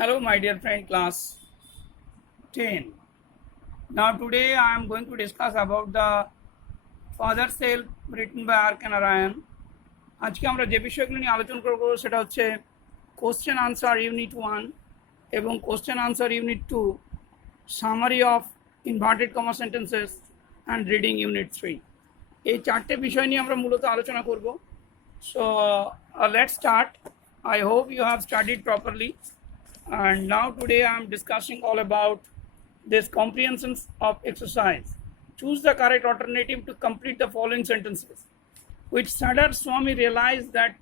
Hello, my dear friend, class 10. Now, today I am going to discuss about the Father's Tale written by R. K. Narayan. আজকে আমরা যে বিষয়গুলো নিয়ে আলোচনা করব সেটা হচ্ছে কোশ্চেন আনসার ইউনিট 1 এবং question answer unit 2, summary of inverted comma sentences and reading unit 3। এই চারটে বিষয় নিয়ে আমরা মূলত আলোচনা করব। So let's start. I hope you have studied properly. And now today I am discussing all about this comprehensions of exercise. Choose the correct alternative to complete the following sentences. Which Sadar Swami realized that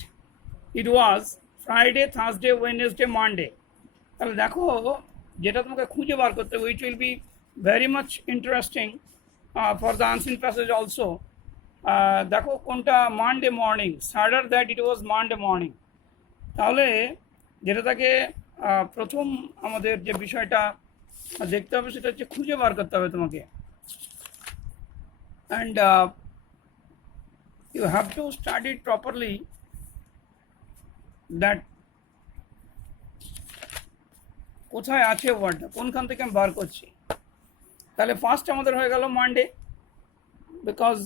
it was Friday, Thursday, Wednesday, Monday. তাহলে দেখো যেটা তোমাকে খুঁজে বার করতে, which will be very much interesting for the unseen passage also. দেখো কোনটা Monday morning. Sadar that it was Monday morning. তাহলে যেটা তাকে প্রথম আমাদের যে বিষয়টা দেখতে হবে সেটা হচ্ছে খুঁজে বার করতে হবে তোমাকে। And you have to study it properly, that কোথায় আছে ওয়ার্ডটা, কোনখান থেকে আমি বার করছি। তাহলে ফার্স্ট আমাদের হয়ে গেল Monday, because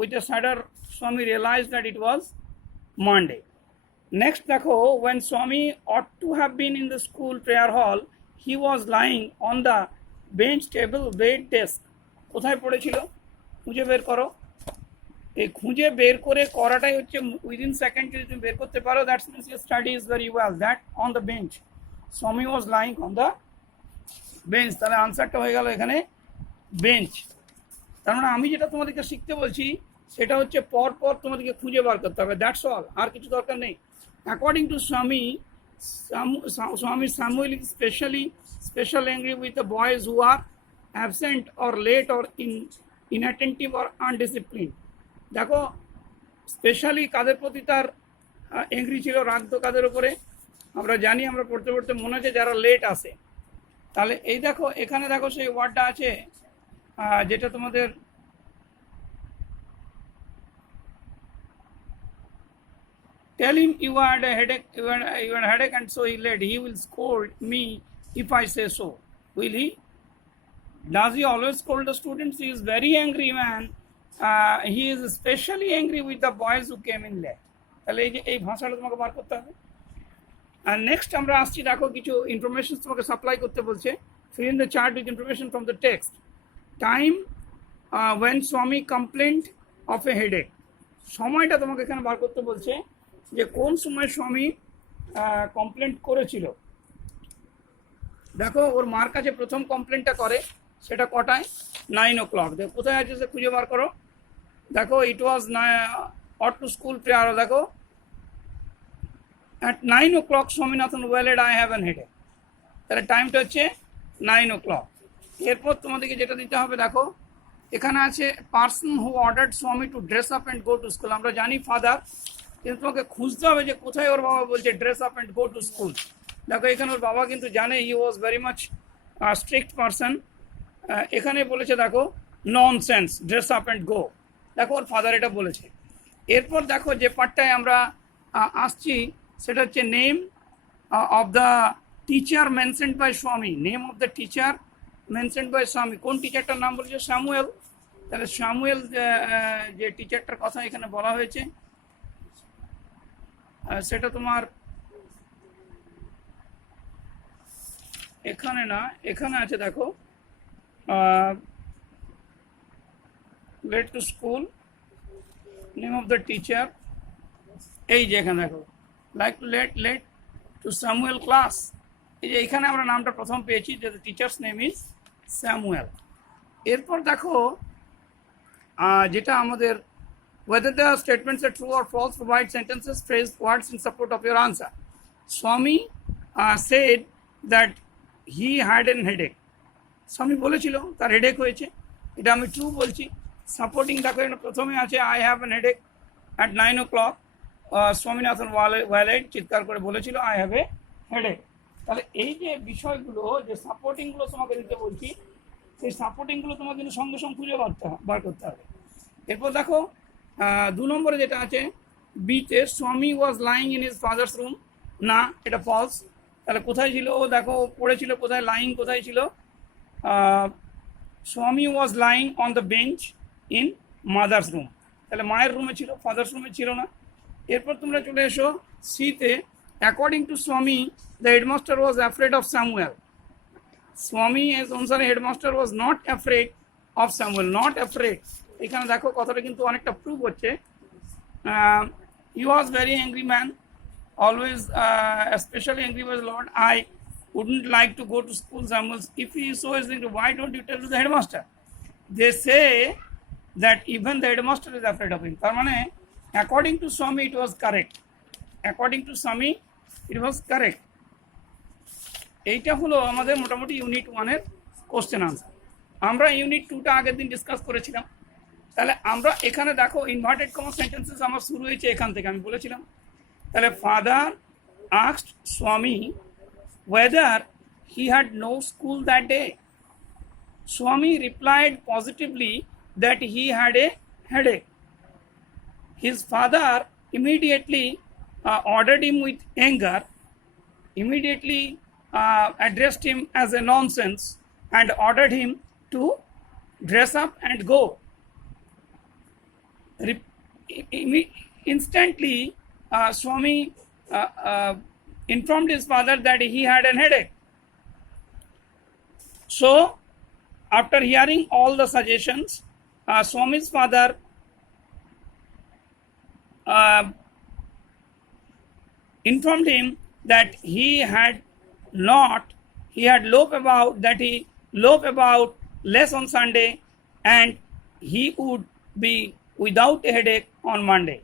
with a shudder Swami realise that it was Monday. Next, দেখো when Swami ought to have been in the school prayer hall, he was lying on the bench, table, bed, desk. কোথায় পড়েছিল? খুঁজে বের করো। এই খুঁজে বের করে করাটাই হচ্ছে উইদিন সেকেন্ড যদি তুমি বের করতে পারো, that's means your study is very well. That on the bench, Swami was lying on the bench। তাহলে আনসারটা হয়ে গেল এখানে বেঞ্চ। তার মানে আমি যেটা তোমাদেরকে শিখতে বলছি সেটা হচ্ছে পর পর তোমাদেরকে খুঁজে বার করতে হবে, দ্যাটস অল, আর কিছু দরকার নেই। According to Swami, Samuel is special angry with the boys who are absent or late or inattentive or undisciplined. দেখো স্পেশালি কাদের প্রতি তার এংরি ছিল, রাগতো কাদের উপরে আমরা জানি, আমরা পড়তে পড়তে মনে হচ্ছে যারা লেট আসে। তাহলে এই দেখো এখানে দেখো সেই ওয়ার্ডটা আছে যেটা তোমাদের tell him you had a headache, you had a headache and so he late. He will scold me if I say so. Will he? Does he always scold the students? He is very angry man. He is especially angry with the boys who came in late. তাহলে এই যে এই ভাষাটা তোমাকে বার করতে হবে। আর নেক্সট আমরা আসছি, দেখো কিছু ইনফরমেশন তোমাকে সাপ্লাই করতে বলছে। fill in the chart with information from the text. Time when Swami complained of a headache. সময়টা তোমাকে এখানে বার করতে বলছে যে কোন সময় স্বামী কমপ্লেন্ট করেছিল। দেখো ওর মার কাছে প্রথম কমপ্লেন্টটা করে সেটা কটায়? 9 o'clock। দেখো কোথায় আছে সে খুঁজে বার করো। দেখো it was ought to school prayer. দেখো at 9 o'clock Swaminathan wailed I have an headache. তাহলে টাইমটা হচ্ছে 9 o'clock। এরপর তোমাদেরকে যেটা দিতে হবে, দেখো এখানে আছে পার্সন হু অর্ডার্ড স্বামী two dress up and go to school. আমরা জানি ফাদার, কিন্তু তোমাকে খুঁজতে হবে যে কোথায় ওর বাবা বলছে dress up and go to school. দেখো এখানে ওর বাবা কিন্তু জানে, he was very much strict person. এখানে বলেছে দেখো nonsense, dress up and go. দেখো ওর ফাদার এটা বলেছে। এরপর দেখো যে পার্টটায় আমরা আসছি সেটা হচ্ছে name of the teacher mentioned by Swami. Name of the teacher mentioned by Swami. কোন টিচারটার নাম বলেছে? স্যামুয়েল। তাহলে স্যামুয়েল যে টিচারটার কথা এখানে বলা হয়েছে সেটা তোমার এখানে না, এখানে আছে দেখো late to school, name of the teacher. এই যে এখানে দেখো like to late to Samuel class. এই যে এখানে আমরা নামটা প্রথম পেয়েছি, যে টিচার্স নেম ইজ স্যামুয়েল। এরপর দেখো যেটা আমাদের whether the statements are true or false, provide sentences, phrase, words in support of your answer. Swami said that he had an headache. Swami বলেছিল তার হেডেক হয়েছে, এটা আমি ট্রু বলছি। সাপোর্টিং দেখো এখানে প্রথমে আছে I have an headache at 9 o'clock। Swaminathan wailed চিৎকার করে বলেছিল আই হ্যাভ এ হেডেক। তাহলে এই যে বিষয়গুলো, যে সাপোর্টিংগুলো তোমাকে দিতে বলছি, সেই সাপোর্টিংগুলো তোমাকে কিন্তু সঙ্গে সঙ্গে খুঁজে বার করতে হবে। এরপর দেখো 2 নম্বরে যেটা আছে বিতে, স্বামী was lying in his father's room. না, এটা ফলস। তাহলে কোথায় ছিল ও দেখো পড়েছিল কোথায়, লাইং কোথায় ছিল, স্বামী was lying on the bench in mother's room, তাহলে মায়ের রুমে ছিল, ফাদার্স রুমে ছিল না। এরপর তোমরা চলে এসো সিতে, according to Swami the headmaster was afraid of Samuel. Swami as অনুসারে headmaster was not afraid of Samuel, not afraid, এখানে দেখো কথাটা কিন্তু অনেকটা প্রুভ হচ্ছে। He was very angry man, always especially angry with Lord, I wouldn't like to go to school, Samuel. If he is so angry, why don't you tell to the headmaster? They say that even the headmaster is afraid of him. তার মানে according to Swami it was correct, according to Swami it was correct. এইটা হলো আমাদের মোটামুটি ইউনিট 1 এর question answer. আমরা ইউনিট 2টা আগের দিন ডিসকাস করেছিলাম। তাহলে আমরা এখানে দেখো ইনভার্টেড কমা সেন্টেন্সেস আমার শুরু হয়েছে এখান থেকে, আমি বলেছিলাম। তাহলে father asked Swami whether he had no school that day. Swami replied positively that he had a headache. His father immediately ordered him with anger, immediately addressed him as a nonsense and ordered him to dress up and go. Instantly Swami informed his father that he had a headache. So after hearing all the suggestions, Swami's father informed him that he had loaf about less on Sunday and he would be without a headache on Monday.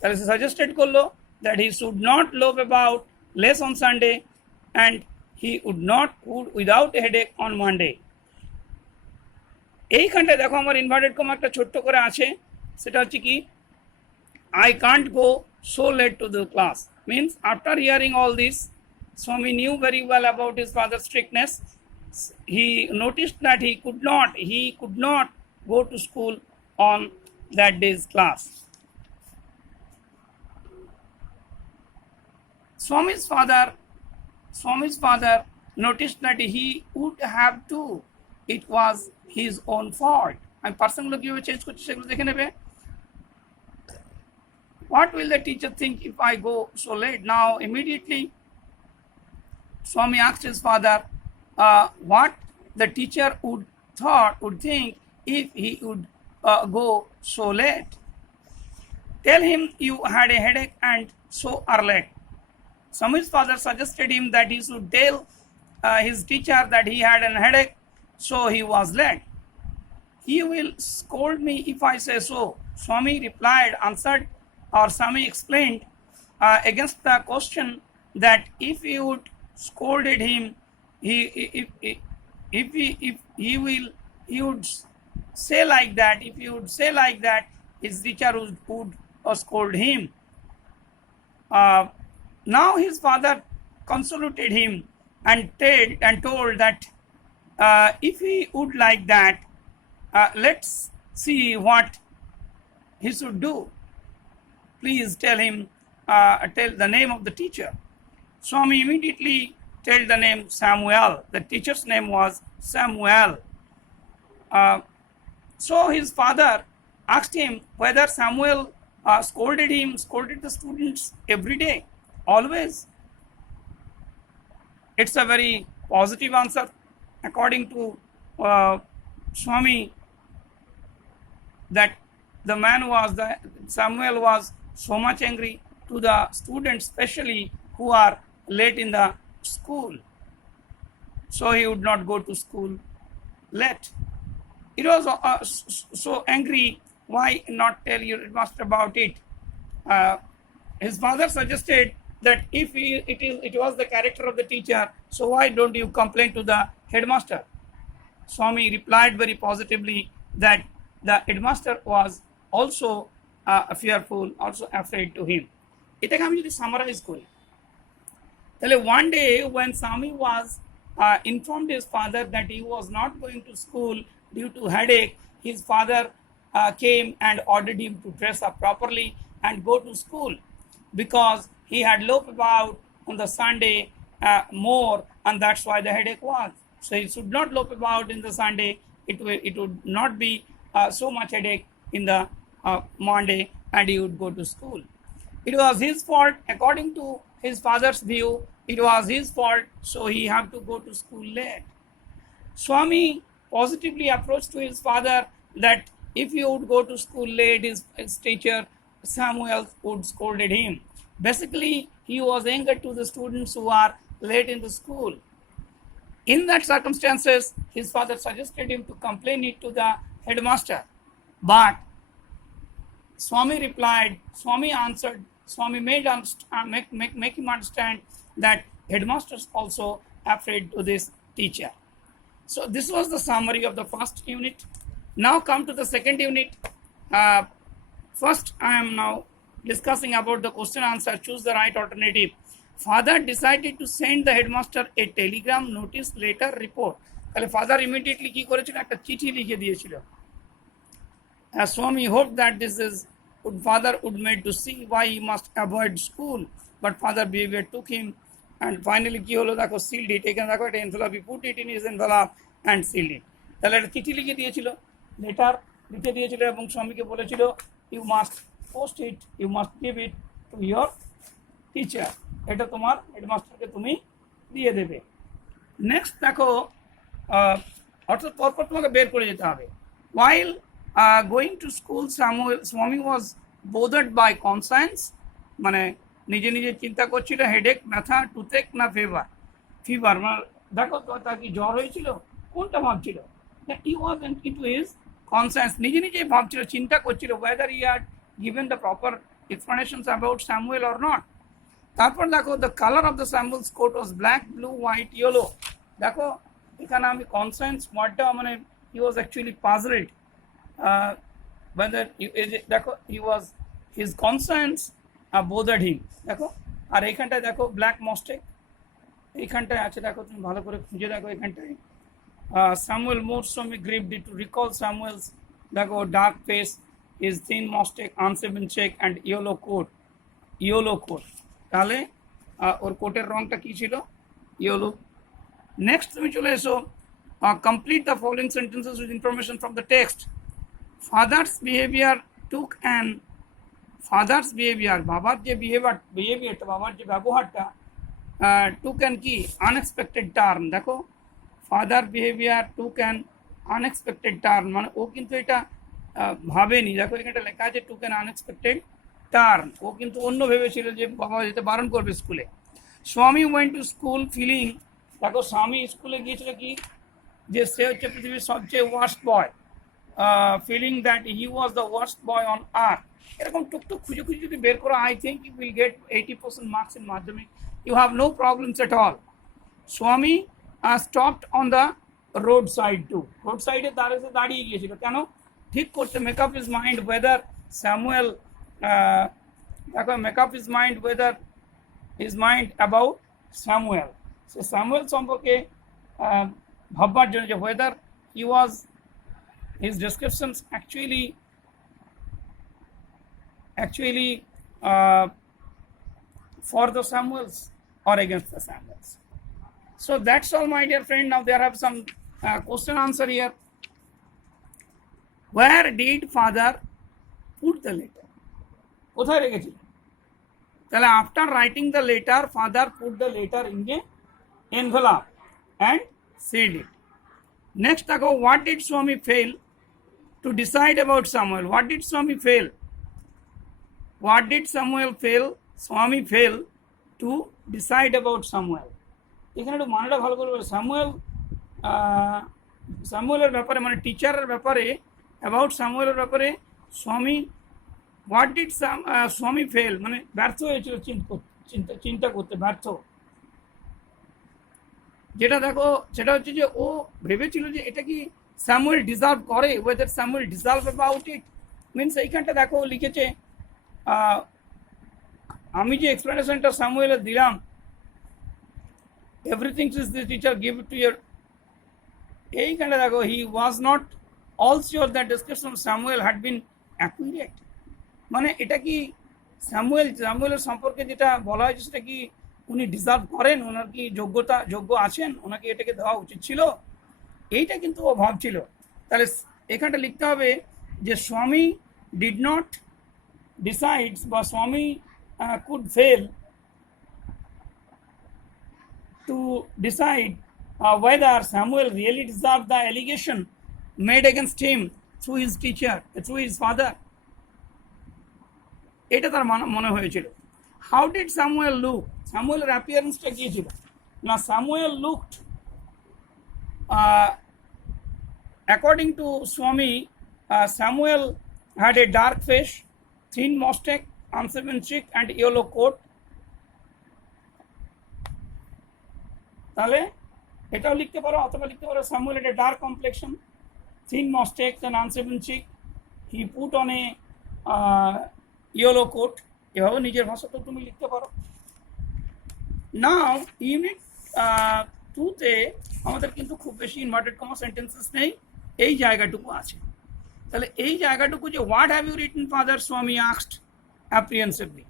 That is suggested করলো that he should not loaf about less on Sunday and he would without a headache on Monday. এইখানটায় দেখো আমার inverted comma একটা ছোট্ট করে আছে, সেটা হচ্ছে কি I can't go so late to the class. Means after hearing all this, Swami knew very well about his father's strictness. He noticed that he could not go to school on that day's class. Swami's father noticed that he would have to. It was his own fault. আমি পার্সনগুলো কিভাবে চেঞ্জ করছি সেগুলো দেখে নেবে। What will the teacher think if I go so late? Now immediately Swami asked his father what the teacher would think if he would go so late. Tell him you had a headache and so are late. Swami's father suggested him that he should tell his teacher that he had a headache, so he was late. He will scold me if I say so. Swami explained against the question that if he would scolded him, he would say like that. If he would say like that, his teacher would scold him. Now his father consoled him and told that if he would like that, let's see what he should do. Please tell the name of the teacher. Swami immediately told the name Samuel. The teacher's name was Samuel. So his father asked him whether Samuel scolded the students every day, always. It's a very positive answer. According to Swami, that Samuel was so much angry to the students, especially who are late in the school. So he would not go to school late. It was so angry. Why not tell your headmaster about it? His father suggested that if it was the character of the teacher, so why don't you complain to the headmaster? Swami replied very positively that the headmaster was also fearful, also afraid to him. এটাকে আমি যদি সামারাইজ করি, তাহলে one day when Swami was informed his father that he was not going to school due to headache, his father came and ordered him to dress up properly and go to school, because he had loafed about on the Sunday more, and that's why the headache was. So he should not loaf about in the Sunday. It would not be so much headache in the Monday, and he would go to school. It was his fault, according to his father's view. It was his fault, so he had to go to school late. Swami positively approached to his father that if he would go to school late, his teacher Samuel would scolded him. Basically, he was angered to the students who are late in the school. In that circumstances, his father suggested him to complain it to the headmaster. But Swami replied, Swami answered, Swami made make him understand that headmasters also afraid to this teacher. So this was the summary of the first unit. Now come to the second unit. First, I am now discussing about the question answer. Choose the right alternative. Father decided to send the headmaster a telegram, notice, letter, report. তাহলে father immediately কি করেছিল, একটা চিঠি লিখে দিয়েছিল. Swami hoped that this is father would made to see why he must avoid school, but father behavior took him, and finally কি হলো দেখো, sealed it. এখানে দেখো একটা envelope, he put it in his envelope and sealed it. তাহলে একটা চিঠি লিখে দিয়েছিল, লেটার লিখে দিয়েছিল, এবং স্বামীকে বলেছিল you must post it, you must give it to your teacher. এটা তোমার হেডমাস্টারকে তুমি দিয়ে দেবে. নেক্সট দেখো, অর্থাৎ পরপর তোমাকে বের করে যেতে হবে. While going to school, Swami was bothered by conscience, মানে নিজে নিজে চিন্তা করছিল, হেডেক, ব্যথা, টুথেক না ফিভার, মানে দেখো তার কি জ্বর হয়েছিল, কোনটা ভাবছিল, he was into his conscience, নিজে নিজে ভাবছিল, চিন্তা করছিল whether he had given the proper explanations about Samuel or not. তারপর দেখো, the color of the Samuel's coat was black, blue, white, yellow. দেখো এখানে আমি conscience ওয়ার্ডটা, মানে he was actually puzzled whether দেখো his conscience bothered him. দেখো, আর এইখানটায় দেখো ব্ল্যাক মস্টেক, এইখানটায় আছে, দেখো তুমি ভালো করে খুঁজে দেখো, এখানটায় Samuel moved Swami grieved to recall Samuel's দেখো dark face, his thin mostek, unshaven cheek and yellow coat. তাহলে ওর কোটের রংটা কি ছিল, ইয়েলো. নেক্সট তুমি চলে এসো, complete the following sentences with information from the text. Father's behaviour took an, father's behaviour, বাবার যে বিহেভিয়ারটা, বাবার যে ব্যবহারটা, টুক অ্যান কি, আনএক্সপেক্টেড টার্ন. দেখো, father behaviour took an unexpected turn, মানে ও কিন্তু এটা ভাবেনি. দেখো এখানে লেখা আছে টুক অ্যান আনএক্সপেক্টেড টার্ন, ও কিন্তু অন্য ভেবেছিল যে বাবা যেতে বারণ করবে স্কুলে. স্বামী ওয়েন্ট টু স্কুল ফিলিং, দেখো স্বামী স্কুলে গিয়েছিল কি, যে সে হচ্ছে পৃথিবীর সবচেয়ে worst boy, feeling that he was the worst boy on earth. এরকম টুকটুক খুঁজে খুঁজে যদি বের করো, I think you will get 80% marks in Madhyamik. You have no problems at all. Swami stopped on the road side to, road সাইডে দাঁড়িয়ে গিয়েছিল, কেন, ঠিক করতে, make up his mind whether Samuel, দেখো make up his mind whether his mind about Samuel. সে Samuel সম্পর্কে ভাববার জন্য, যে whether he was, his descriptions actually for the Samuels or against the Samuels. So that's all, my dear friend. Now there have some question answer here. Where did father put the letter? কোথায় রেখেছিল? তাহলে after writing the letter, father put the letter in the envelope and sealed it. Next দেখো, what did Swami fail to decide about Samuel? What did Swami fail? What did Samuel fail? Swami fail to decide about Samuel. এখানে একটু মানেটা ভালো করে, স্যামুয়েলের ব্যাপারে, মানে টিচারের ব্যাপারে, অ্যাবাউট স্যামুয়েলের ব্যাপারে স্বামী, হোয়াট ডিড স্বামী ফেল, মানে ব্যর্থ হয়েছিল চিন্তা করতে, ব্যর্থ. যেটা দেখো, সেটা হচ্ছে যে ও ভেবেছিল যে এটা কি স্যামুয়েল ডিজার্ভ করে, whether Samuel deserve about it, means এইখানটা দেখো লিখেছে, আমি যে এক্সপ্লেনেশনটা স্যামুয়েলের দিলাম, everything is the teacher give it to year, এইখানে দেখো, he was not all sure that description of Samuel had been accurate, মানে এটা কি স্যামুয়েলের সম্পর্কে যেটা বলা হয়েছে সেটা কি উনি ডিজার্ভ করেন, ওনার কি যোগ্য আছেন, ওনাকে এটাকে দেওয়া উচিত ছিল, এইটা কিন্তু ও ভাবছিল। তাহলে এখানটা লিখতে হবে যে স্বামী ডিড নট ডিসাইডস বা স্বামী could fail to decide whether Samuel really deserved the allegation made against him through his teacher, through his father. এটা তার মনে হয়েছিল। How did Samuel look? স্যামুয়েলের অ্যাপিয়ারেন্সটা কি ছিল? না, Samuel looked according to Swami, Samuel had a dark face, thin mustache, unshaven cheek and yellow coat. তাহলে এটাও লিখতে পারো, অথবা লিখতে পারো Samuel had a dark complexion, thin mustache and unshaven cheek. He put on a yellow coat. এভাবে নিজের ভাষাতেও তুমি লিখতে পারো। নাও ইউনিট 2-তে আমাদের কিন্তু খুব বেশি ইনভার্টেড কমা সেন্টেন্সেস নেই, এই জায়গাটুকু আছে। তাহলে এই জায়গাটুকু যে what have you written father Swami asked apprehensively,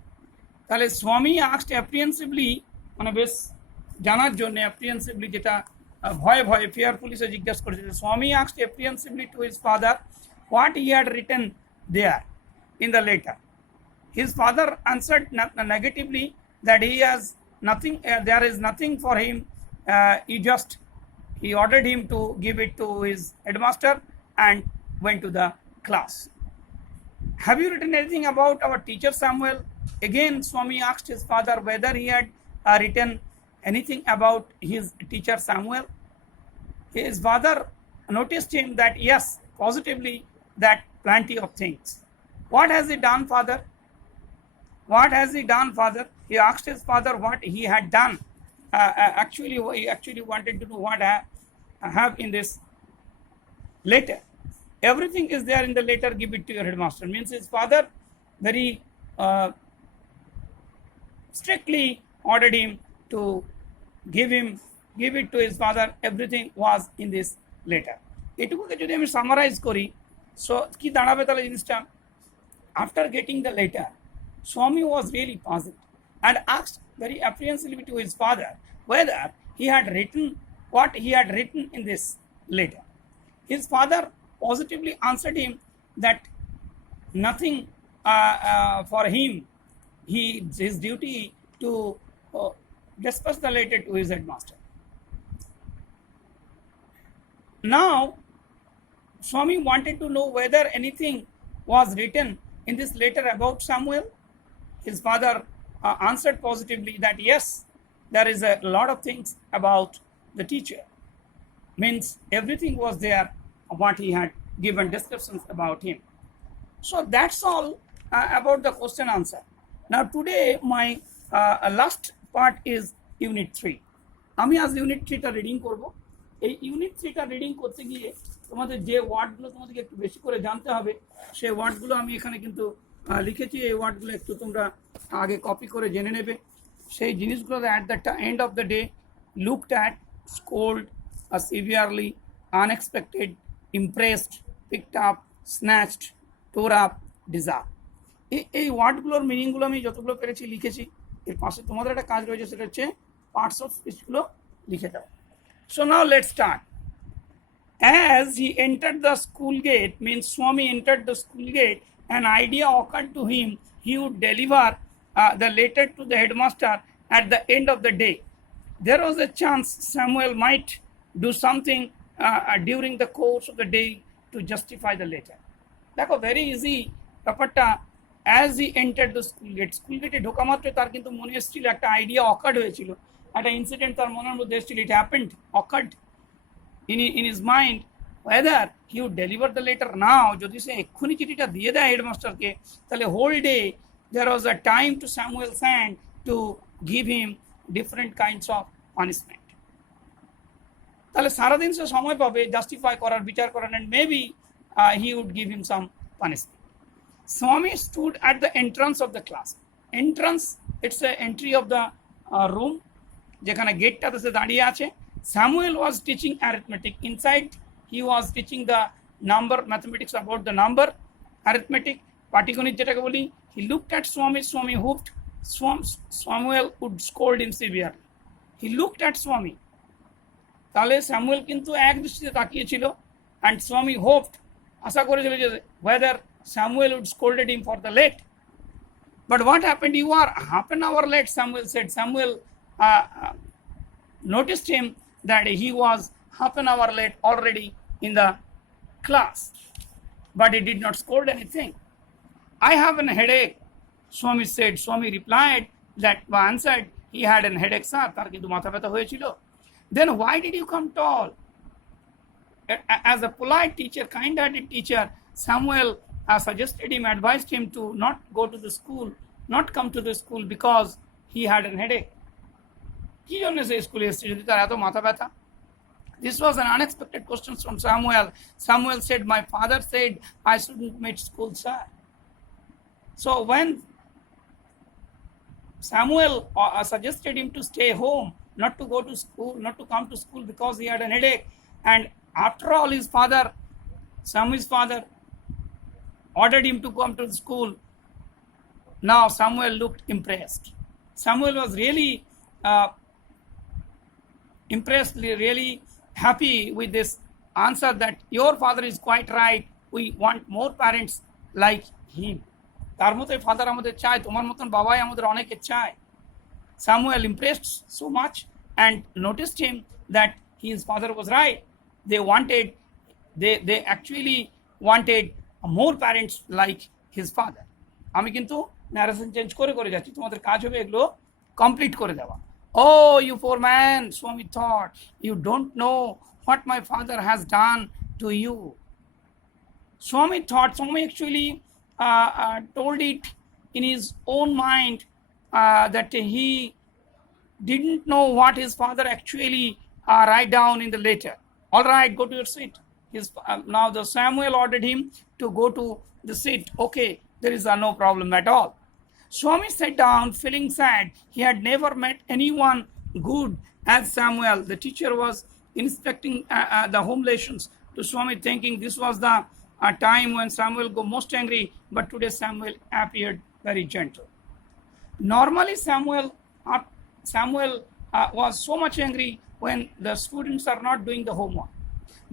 তাহলে স্বামী আস্কড অ্যাপ্রিহেন্সিভলি মানে বেশ জানার জন্য, অ্যাপ্রিহেন্সিভলি যেটা ভয়ে ভয়ে ফিয়ারফুলি সে জিজ্ঞাসা করেছিল, Swami asked apprehensively to his father what he had written there in the letter. His father answered negatively that he has nothing, there is nothing for him. He ordered him to give it to his headmaster and went to the class. Have you written anything about our teacher Samuel? Again, Swami asked his father whether he had written anything about his teacher Samuel. His father noticed him that yes, positively, that plenty of things. What has he done, father? What has he done, father? He asked his father what he had done. He actually wanted to know what I have in this letter. Everything is there in the letter, give it to your headmaster. Means his father very strictly ordered him to give it to his father. Everything was in this letter. এটুকুকে যদি আমি সামারাইজ করি, সো কি দাঁড়াবে তাহলে জিনিসটা? After getting the letter, Swami was really puzzled and asked very apprehensively to his father whether he had written what he had written in this letter. His father positively answered him that nothing for him. His duty to discuss the letter to his headmaster. Now, Swami wanted to know whether anything was written in this letter about Samuel. His father answered positively that yes, there is a lot of things about the teacher. Means everything was there, what he had given descriptions about him. So that's all about the question answer. Now today my last part is unit 3. আমি আজ ইউনিট 3টা রিডিং করব। এই ইউনিট 3টা রিডিং করতে গিয়ে তোমাদের যে ওয়ার্ডগুলো তোমাদেরকে একটু বেশি করে জানতে হবে, সেই ওয়ার্ডগুলো আমি এখানে কিন্তু লিখেছি। এই ওয়ার্ডগুলো একটু তোমরা আগে কপি করে জেনে নেবে। সেই জিনিসগুলো at the end of the day looked at, scold, severely, unexpected, impressed, picked up, snatched, tore up, deserve. এই ওয়ার্ডগুলোর মিনিংগুলো আমি যতগুলো পেরেছি লিখেছি। এর পাশে তোমাদের একটা কাজ রয়েছে, সেটা হচ্ছে পার্টস অফ স্পিচগুলো লিখে দাও। So now let's start. As he entered the school gate, means Swami entered the school gate, an idea occurred to him. He would deliver the letter to the headmaster at the end of the day. There was a chance Samuel might do something during the course of the day to justify the letter. দেখো very easy ব্যাপারটা। As he entered the school gate, school গেটে ঢোকা মাত্র তার কিন্তু মনে এসেছিল, একটা আইডিয়া অকার্ড হয়েছিল, একটা ইনসিডেন্ট তার মনের মধ্যে এসেছিল। It happened, occurred in his mind whether he would deliver the letter now. যদি সে এক্ষুনি চিঠিটা দিয়ে দেয় হেডমাস্টারকে, তাহলে whole day there was a time to Samuel's hand to give him different kinds of punishment. তাহলে সারাদিন সে সময় পাবে জাস্টিফাই করার, বিচার করার, and maybe he would give him some punishment. Swami stood at the entrance of the class. Entrance, it's the entry of the room, যেখানে গেটটাতে সে দাঁড়িয়ে আছে। Samuel was teaching arithmetic. Inside, he was teaching the number, mathematics, about the number, arithmetic, পাটিগণিত যেটাকে বলি। He looked at Swami. Swami hooped Samuel would scold him severely. He looked at Swami. তাহলে স্যামুয়েল কিন্তু এক দৃষ্টিতে তাকিয়েছিল, and Swami hoped, আশা করেছিল যে whether Samuel would scolded him for the late. But what happened? You are half an hour late, Samuel said. Samuel noticed him that he was half an hour late already in the class, but he did not scold anything. I have a headache, Swami said. Swami replied that answered he had a headache, sir. তার কিন্তু মাথা ব্যথা হয়েছিল. Then why did you come tall? As a polite teacher, kind-hearted teacher, Samuel suggested him, advised him to not go to the school, not come to the school because he had a headache. কি জন্য সে স্কুলে এসেছে যদি তার এত মাথা ব্যথা? This was an unexpected question from Samuel. Samuel said, my father said I shouldn't miss school, sir. So when Samuel suggested him to stay home, not to go to school, not to come to school because he had a headache, and after all his father, Samuel's father, ordered him to come to the school, now Samuel looked impressed. Samuel was really impressed, really happy with this answer that your father is quite right. We want more parents like him. তার মতোই ফাদার আমাদের চায়, তোমার মতন বাবাই আমাদের অনেকে চায়. Samuel impressed so much and noticed him that his father was right. They actually wanted more parents like his father. আমি কিন্তু ন্যারেশন চেঞ্জ করে করে যাচ্ছি, তোমাদের কাজ হবে এগুলো কমপ্লিট করে দেওয়া. Oh, you poor man, Swami thought, you don't know what my father has done to you. Swami actually told it in his own mind that he didn't know what his father actually write down in the letter. All right, go to your seat. Now the Samuel ordered him to go to the seat. Okay, there is no problem at all. Swami sat down feeling sad. He had never met anyone good as Samuel. The teacher was inspecting the home lessons to Swami, thinking this was the time when Samuel got most angry, but today Samuel appeared very gentle. Normally Samuel was so much angry when the students are not doing the homework.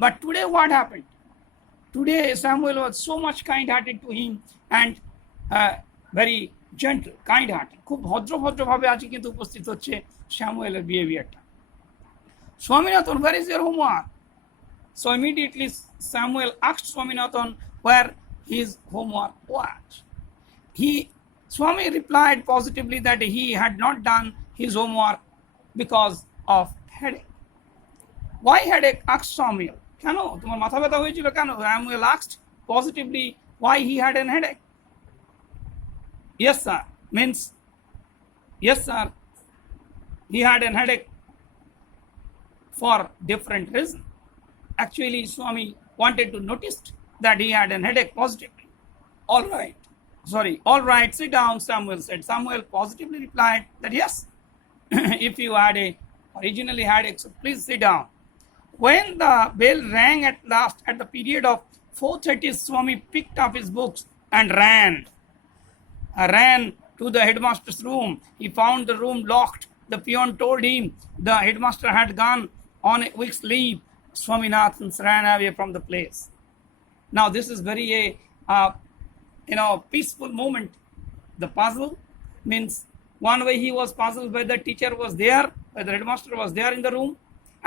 But today what happened? Today Samuel was so much kind-hearted to him and very gentle, kind-hearted. খুব ভদ্রভাবে আজকে কিন্তু উপস্থিত হচ্ছে স্যামুয়েলের বিহেভিয়ারটা. Swaminathan, where is your homework? So immediately Samuel asked Swaminathan where his homework was. Swami replied positively that he had not done his homework because of headache. Why headache? Asked Samuel. কেন তোমার মাথা ব্যথা হয়েছিল কেন? Samuel asked positively why he had a headache. Yes sir means yes sir, he had a headache for different reason. Actually Swami wanted to notice that he had a headache positively. All right, sit down, Samuel said. Samuel positively replied that yes, if you had originally headache, so please sit down. When the bell rang at last at the period of 4:30, Swami picked up his books and ran to the headmaster's room. He found the room locked. The peon told him the headmaster had gone on a week's leave. Swaminathan ran away from the place. Now this is very peaceful moment. The puzzle means one way he was puzzled whether teacher was there, whether headmaster was there in the room,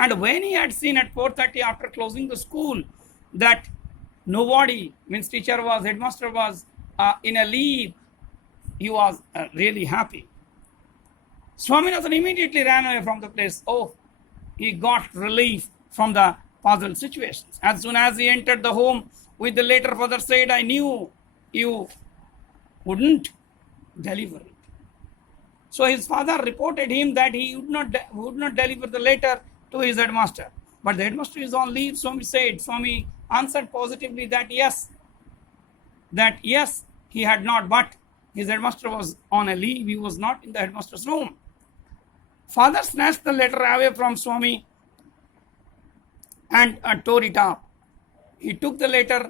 and when he had seen at 4:30 after closing the school that nobody, means teacher was, headmaster was in a leave, he was really happy. Swaminathan immediately ran away from the place. Oh, he got relief from the puzzle situations. As soon as he entered the home with the letter, father said, I knew you wouldn't deliver it. So his father reported him that he would not deliver the letter to his headmaster. But the headmaster is on leave, Swami answered positively that yes, he had not, but his headmaster was on a leave, he was not in the headmaster's room. Father snatched the letter away from Swami and tore it up. He took the letter,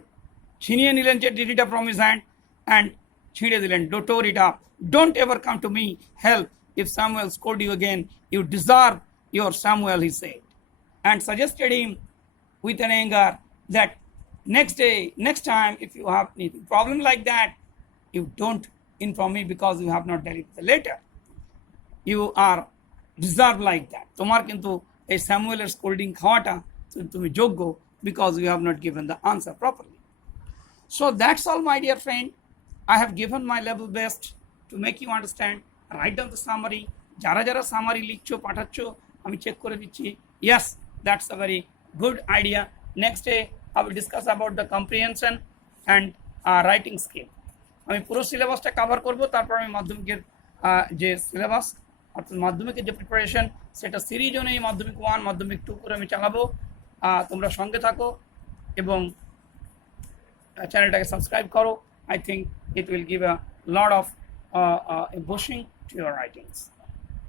ছিনিয়ে নিলেন চিঠিটা from his hand and ছিঁড়ে দিলেন, tore it up. Don't ever come to me help if Samuel scold you again. You deserve your Samuel, he said, and suggested him with an anger that next time if you have any problem like that, you don't inform me because you have not delivered the letter. You are deserve like that. তোমার কিন্তু এই স্যামুয়েলের স্কোল্ডিং খাওয়াটা তুমি যোগ্য because you have not given the answer properly. So that's all, my dear friend. I have given my level best to make you understand. Write down the summary. যারা যারা সামারি লিখছো পাঠাচ্ছো আমি চেক করে দিচ্ছি. Yes, that's a very good idea. Next day I will discuss about the comprehension and writing skill. আমি পুরো সিলেবাসটা কভার করব, তারপর আমি মাধ্যমিকের যে সিলেবাস অর্থাৎ মাধ্যমিকের যে প্রিপারেশন সেটা সিরিজ অনুযায়ী মাধ্যমিক 1 মাধ্যমিক 2 করে আমি চালাবো। তোমরা সঙ্গে থাকো এবং চ্যানেলটাকে সাবস্ক্রাইব করো. I think it will give a lot of boosting to your writings.